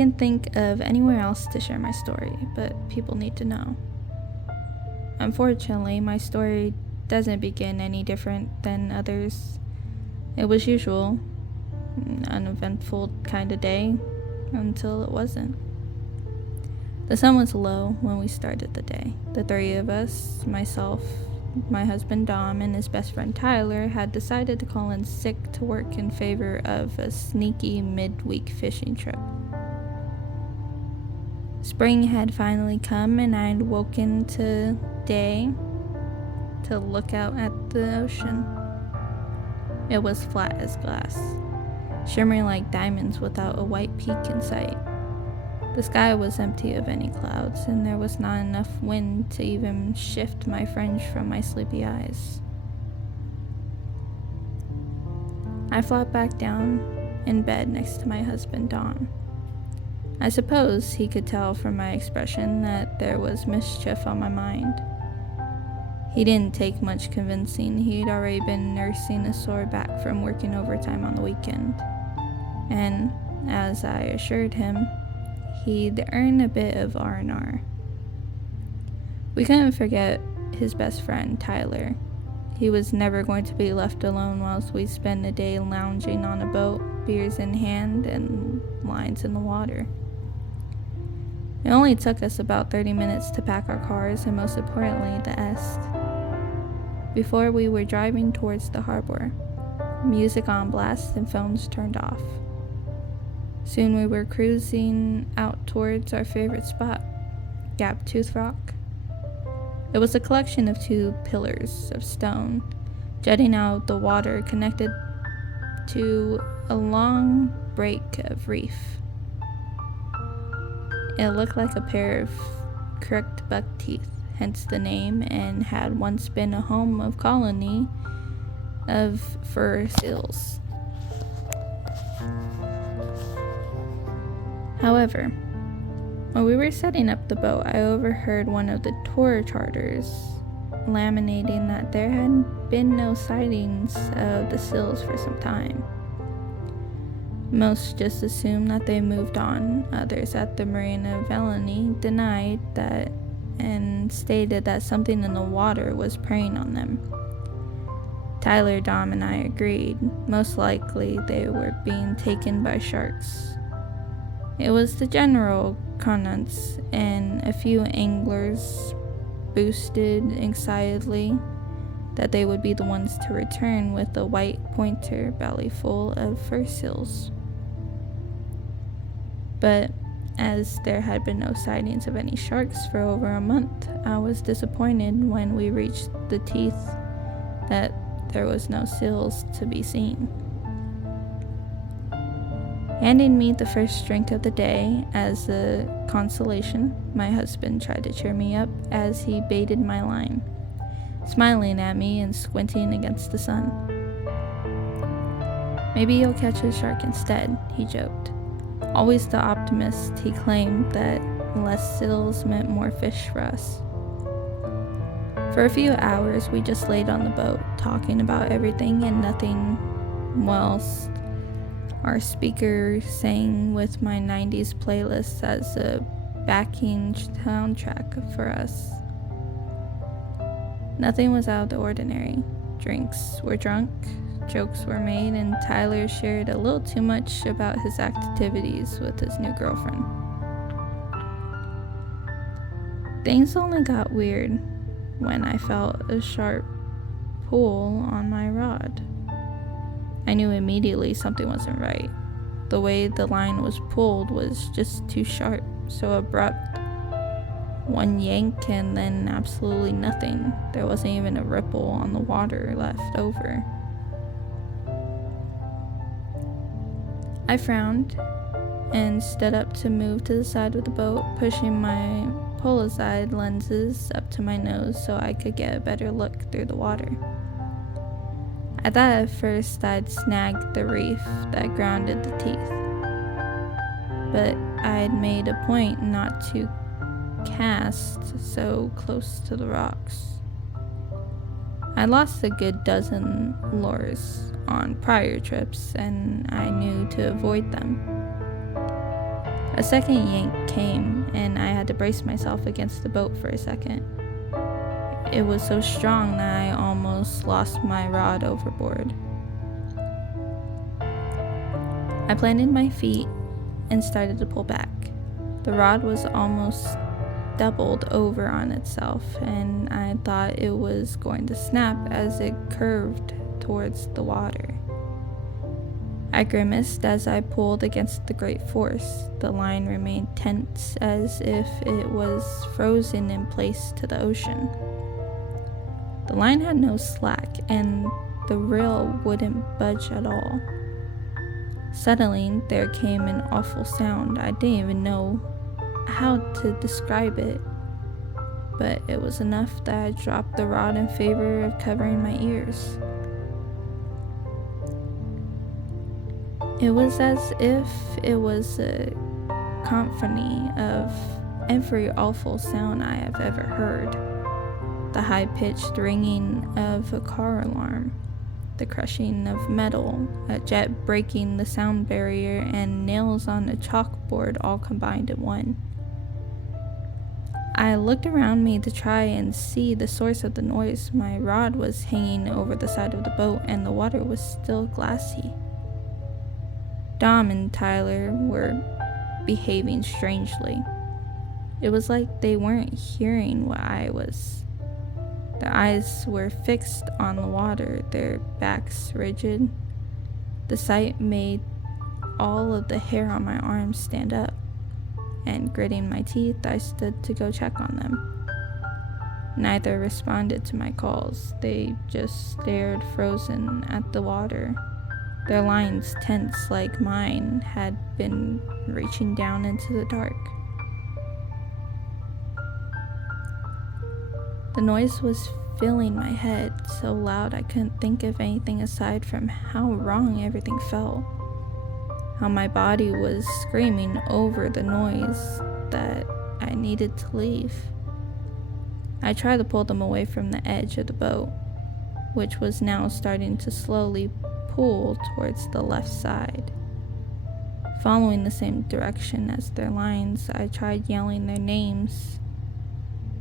can't think of anywhere else to share my story, but people need to know. Unfortunately, my story doesn't begin any different than others. It was usual, uneventful kind of day, until it wasn't. The sun was low when we started the day. The three of us, myself, my husband Dom, and his best friend Tyler, had decided to call in sick to work in favor of a sneaky midweek fishing trip. Spring had finally come, and I'd woken today to look out at the ocean. It was flat as glass, shimmering like diamonds without a white peak in sight. The sky was empty of any clouds, and there was not enough wind to even shift my fringe from my sleepy eyes. I flopped back down in bed next to my husband Dom. I suppose he could tell from my expression that there was mischief on my mind. He didn't take much convincing. He'd already been nursing a sore back from working overtime on the weekend. And, as I assured him, he'd earn a bit of R&R. We couldn't forget his best friend, Tyler. He was never going to be left alone whilst we spent a day lounging on a boat, beers in hand and lines in the water. It only took us about 30 minutes to pack our cars and, most importantly, the est. Before we were driving towards the harbor, music on blast and phones turned off. Soon we were cruising out towards our favorite spot, Gap Tooth Rock. It was a collection of two pillars of stone jutting out the water connected to a long break of reef. It looked like a pair of crooked buck teeth, hence the name, and had once been a home of colony of fur seals. However, when we were setting up the boat, I overheard one of the tour charters laminating that there had been no sightings of the seals for some time. Most just assumed that they moved on. Others at the Marina Velani denied that and stated that something in the water was preying on them. Tyler, Dom, and I agreed. Most likely they were being taken by sharks. It was the general consensus, and a few anglers boasted excitedly that they would be the ones to return with a white pointer belly full of fur seals. But as there had been no sightings of any sharks for over a month, I was disappointed when we reached the teeth that there was no seals to be seen. Handing me the first drink of the day as a consolation, my husband tried to cheer me up as he baited my line, smiling at me and squinting against the sun. "Maybe you'll catch a shark instead," he joked. Always the optimist, he claimed that less seals meant more fish for us. For a few hours, we just laid on the boat, talking about everything and nothing, whilst our speaker sang with my 90s playlist as a backing soundtrack for us. Nothing was out of the ordinary. Drinks were drunk, jokes were made, and Tyler shared a little too much about his activities with his new girlfriend. Things only got weird when I felt a sharp pull on my rod. I knew immediately something wasn't right. The way the line was pulled was just too sharp, so abrupt. One yank and then absolutely nothing. There wasn't even a ripple on the water left over. I frowned and stood up to move to the side of the boat, pushing my Polaroid lenses up to my nose so I could get a better look through the water. I thought at first I'd snagged the reef that grounded the teeth, but I'd made a point not to cast so close to the rocks. I lost a good dozen lures on prior trips, and I knew to avoid them. A second yank came, and I had to brace myself against the boat for a second. It was so strong that I almost lost my rod overboard. I planted my feet and started to pull back. The rod was almost doubled over on itself, and I thought it was going to snap as it curved towards the water. I grimaced as I pulled against the great force. The line remained tense as if it was frozen in place to the ocean. The line had no slack, and the reel wouldn't budge at all. Suddenly, there came an awful sound. I didn't even know how to describe it, but it was enough that I dropped the rod in favor of covering my ears. It was as if it was a cacophony of every awful sound I have ever heard. The high-pitched ringing of a car alarm, the crushing of metal, a jet breaking the sound barrier, and nails on a chalkboard all combined in one. I looked around me to try and see the source of the noise. My rod was hanging over the side of the boat, and the water was still glassy. Dom and Tyler were behaving strangely. It was like they weren't hearing what I was. Their eyes were fixed on the water, their backs rigid. The sight made all of the hair on my arms stand up, and gritting my teeth, I stood to go check on them. Neither responded to my calls. They just stared frozen at the water. Their lines, tense like mine, had been reaching down into the dark. The noise was filling my head so loud I couldn't think of anything aside from how wrong everything felt. How my body was screaming over the noise that I needed to leave. I tried to pull them away from the edge of the boat, which was now starting to slowly pull towards the left side. Following the same direction as their lines, I tried yelling their names,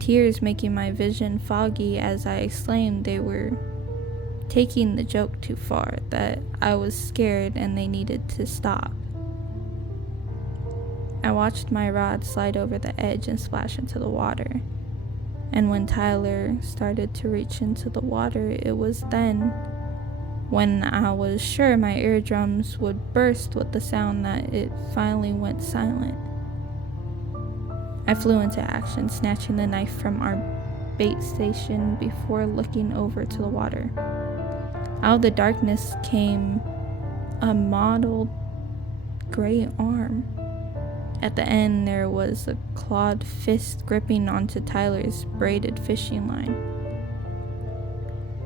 tears making my vision foggy as I exclaimed they were taking the joke too far, that I was scared and they needed to stop. I watched my rod slide over the edge and splash into the water, and when Tyler started to reach into the water, it was then when I was sure my eardrums would burst with the sound that it finally went silent. I flew into action, snatching the knife from our bait station before looking over to the water. Out of the darkness came a mottled gray arm. At the end, there was a clawed fist gripping onto Tyler's braided fishing line.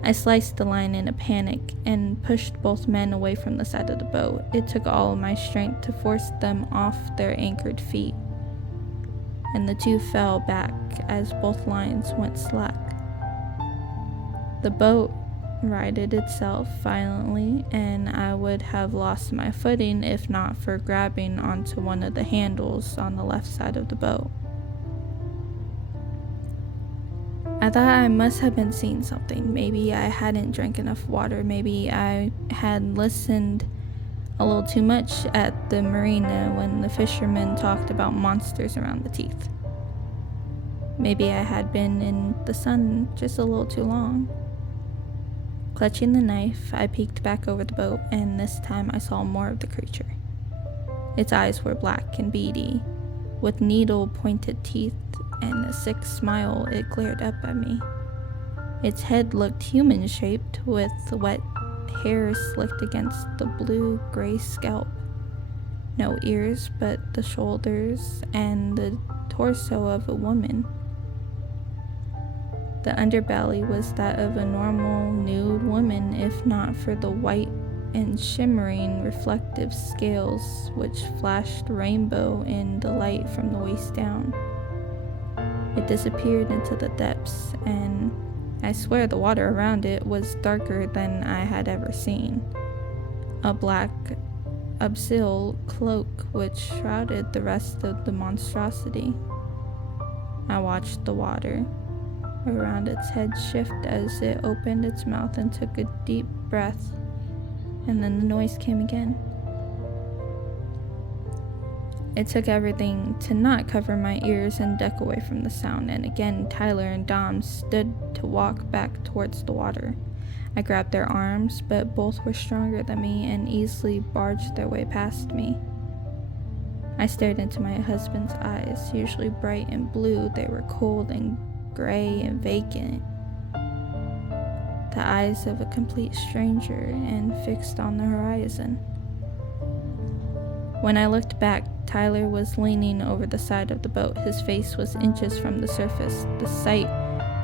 I sliced the line in a panic and pushed both men away from the side of the boat. It took all of my strength to force them off their anchored feet, and the two fell back as both lines went slack. The boat righted itself violently, and I would have lost my footing if not for grabbing onto one of the handles on the left side of the boat. I thought I must have been seeing something. Maybe I hadn't drank enough water. Maybe I had listened a little too much at the marina when the fishermen talked about monsters around the teeth. Maybe I had been in the sun just a little too long. Clutching the knife, I peeked back over the boat, and this time I saw more of the creature. Its eyes were black and beady, with needle-pointed teeth and a sick smile. It glared up at me. Its head looked human-shaped, with wet hair slicked against the blue-gray scalp. No ears, but the shoulders and the torso of a woman. The underbelly was that of a normal nude woman, if not for the white and shimmering reflective scales which flashed rainbow in the light from the waist down. It disappeared into the depths, and I swear the water around it was darker than I had ever seen. A black abseil cloak which shrouded the rest of the monstrosity. I watched the water around its head shift as it opened its mouth and took a deep breath, and then the noise came again. It took everything to not cover my ears and duck away from the sound, and again Tyler and Dom stood to walk back towards the water. I grabbed their arms, but both were stronger than me and easily barged their way past me. I stared into my husband's eyes. Usually bright and blue, they were cold and gray and vacant. The eyes of a complete stranger and fixed on the horizon. When I looked back, Tyler was leaning over the side of the boat. His face was inches from the surface. The sight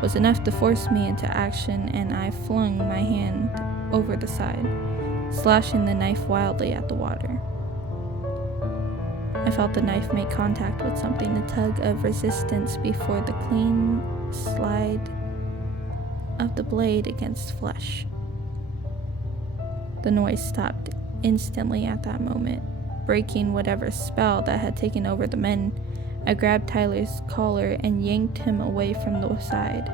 was enough to force me into action, and I flung my hand over the side, slashing the knife wildly at the water. I felt the knife make contact with something, a tug of resistance before the clean slide of the blade against flesh. The noise stopped instantly at that moment, breaking whatever spell that had taken over the men. I grabbed Tyler's collar and yanked him away from the side.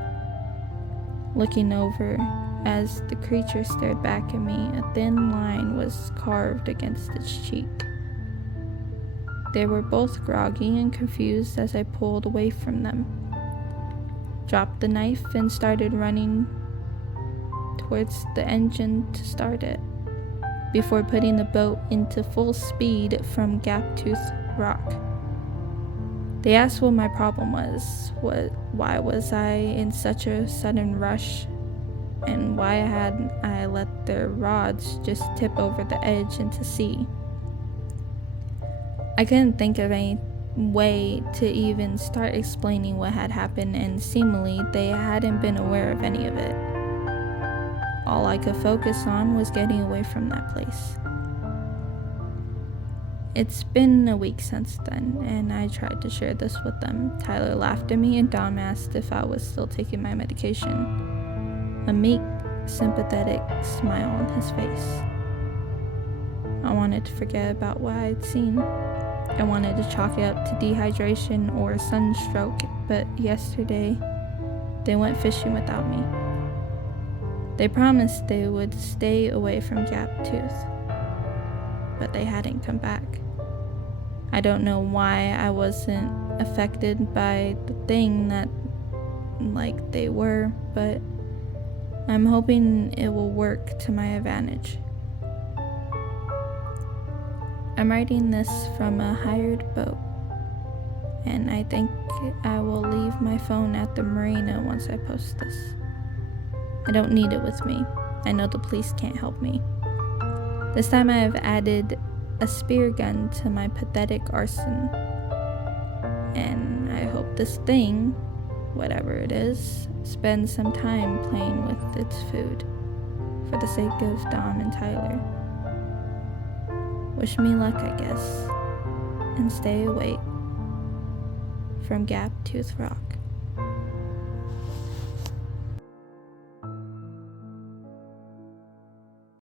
Looking over, as the creature stared back at me, a thin line was carved against its cheek. They were both groggy and confused as I pulled away from them, dropped the knife, and started running towards the engine to start it, before putting the boat into full speed from Gaptooth Rock. They asked what my problem was, why was I in such a sudden rush, and why had I let their rods just tip over the edge into sea. I couldn't think of any way to even start explaining what had happened, and seemingly they hadn't been aware of any of it. All I could focus on was getting away from that place. It's been a week since then, and I tried to share this with them. Tyler laughed at me, and Dom asked if I was still taking my medication. A meek, sympathetic smile on his face. I wanted to forget about what I'd seen. I wanted to chalk it up to dehydration or sunstroke, but yesterday they went fishing without me. They promised they would stay away from Gaptooth, but they hadn't come back. I don't know why I wasn't affected by the thing that like they were, but I'm hoping it will work to my advantage. I'm writing this from a hired boat, and I think I will leave my phone at the marina once I post this. I don't need it with me. I know the police can't help me. This time I have added a spear gun to my pathetic arson, and I hope this thing, whatever it is, spends some time playing with its food for the sake of Dom and Tyler. Wish me luck, I guess, and stay away from Gaptooth Rock.